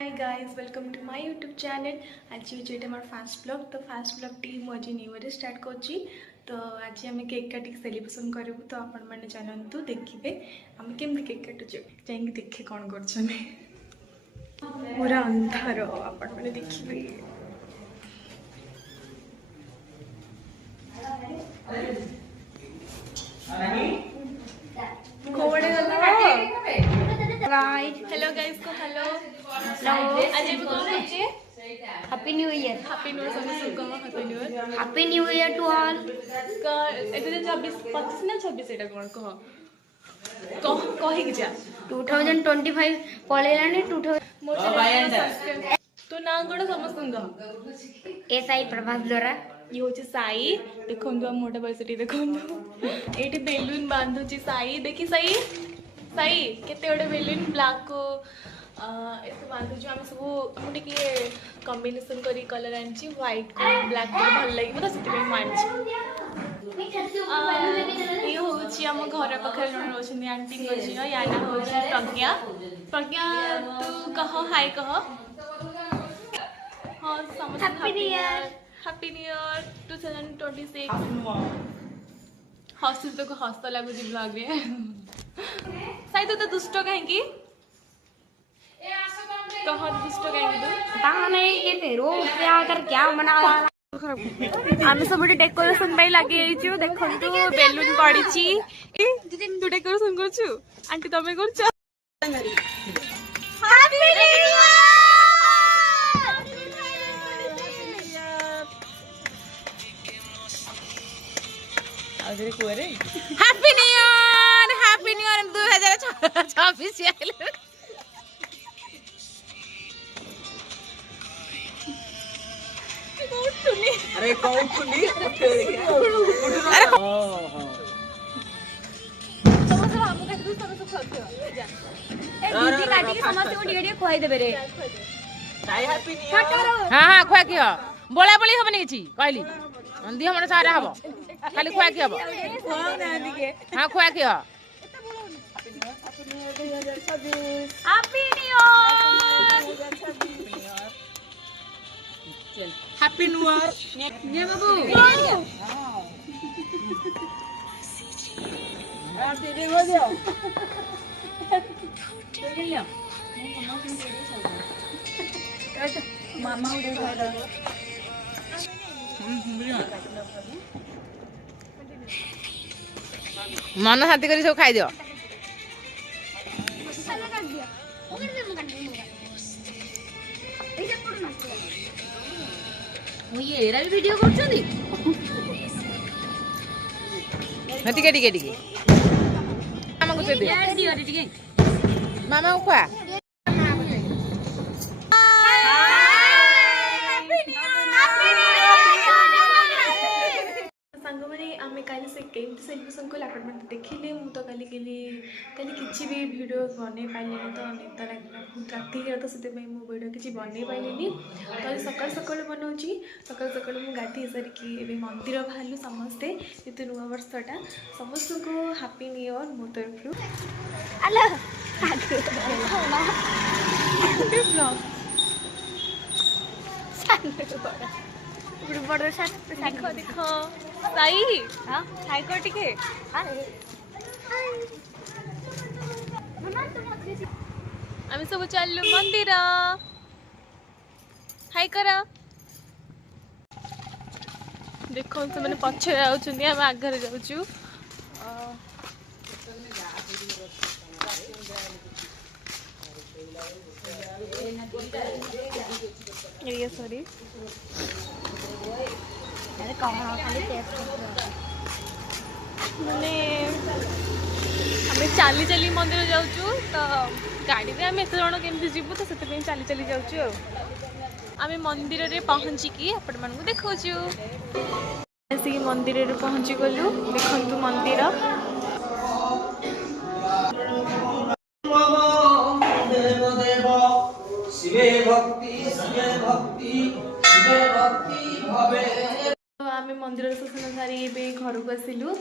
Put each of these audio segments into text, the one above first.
Hi guys welcome to my YouTube channel. आज ये more fast blog तो fast blog टी मुझे न्यू ईयर स्टार्ट करुँची। तो आज आम केक काटिक सेलिब्रेशन करूँ तो आपण मैंने जानतु देखिए आम केमती केक काटुचे जाइए देखे कौन कर पूरा अंधार आपण मैंने देखिए हेलो गाइस को हेलो आज हम कौन होचे happy new year happy new year सभी को happy new year happy new year to all एते 24 25 ना 26 एटा कोन कह कहि कि जा 2025 पळेलानी 2000 तो ना गोड समस्त एसआई प्रभास द्वारा ये होचे साई देखो मोटा बसटी देखो एटी बेलून बांधुची साई देखी साई साई केते गोटे बेलून ब्लैक को ऐसे बांधुछु आम सब मुझे टे कॉम्बिनेशन करी कलर आनी व्हाइट को ब्लैक को भल लगे तो से ये हूँ आम घर पाखे जन रोचे आंटी झील या ना हूँ प्रज्ञा प्रज्ञा तू कह हाय कह हाँ समस्त हैप्पी न्यू ईयर 2026 हस तो हस लगुच ब्लॉग रे साई तो दुष्ट कहीं कह दुष्ट कहीं ताने ये तेरो क्या कर क्या मना आम सब डेकोरेशन लगे देखो बेलून पड़ी तू डेकोरेशन कर आंटी तुम कर हैप्पी न्यू ईयर 2026 अरे कौन सुनी अरे दीदी काटी के समस्त को डिगे खोई देबे रे हाँ हाँ खुआ कि बोला बोली हम नहीं कहली दी हम सारा हम खाली खुआ कि हम हाँ खुआ कि happy new year happy new year ये बाबू यार दीदी हो जाओ मामा उड़े खाइला मन शांति कर सब खाई दियो ये एरा भी वीडियो करछनी टिके टिके टिके मामा को दे दे यार दियो टिके मामा को खुआ सांग मैंने आम कल से केमती सेलिब्रेशन कले आप देखिले मुझे तो कल किसी भी भिडियो बन पारे तो निद लगे बहुत राति तो से भिडियो किसी बन पारे तो सकाल सकाल बनाऊँगी सकाल सकाल मुझे गाधे सारिकी मंदिर बाहर समस्ते ये नुआ वर्षटा समस्त को हैप्पी न्यू ईयर मो तरफ देखो देखो साई हाय कर टिके आम सब चलु मंदिर हाय कर देखो से मैंने पछरे आउछुंदी हम आगरे जाउछु ये सॉरी अरे कहां खाली टेस्ट माने आम चली चली मंदिर जाऊँ तो गाड़ी में आम एत जन केमती जीवु तो से चली चली जाऊँ आम मंदिर में पहुँचिकी आपण मानक देखा आसिक मंदिर में पहुँची गलु देखु मंदिर आम मंदिर दर्शन सारी ए घर को आसिलु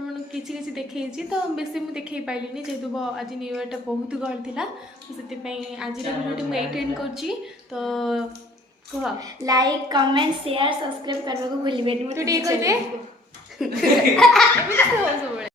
मुझे किसी देखी तो बेसी मुझे देखी पाइलिनी जेहेतु आज न्यू इयरटा बहुत गहल था से आज भिडियो मुझे एंड कर कह लाइक कमेंट शेयर सब्सक्राइब करने को भूलिए तू टे कहते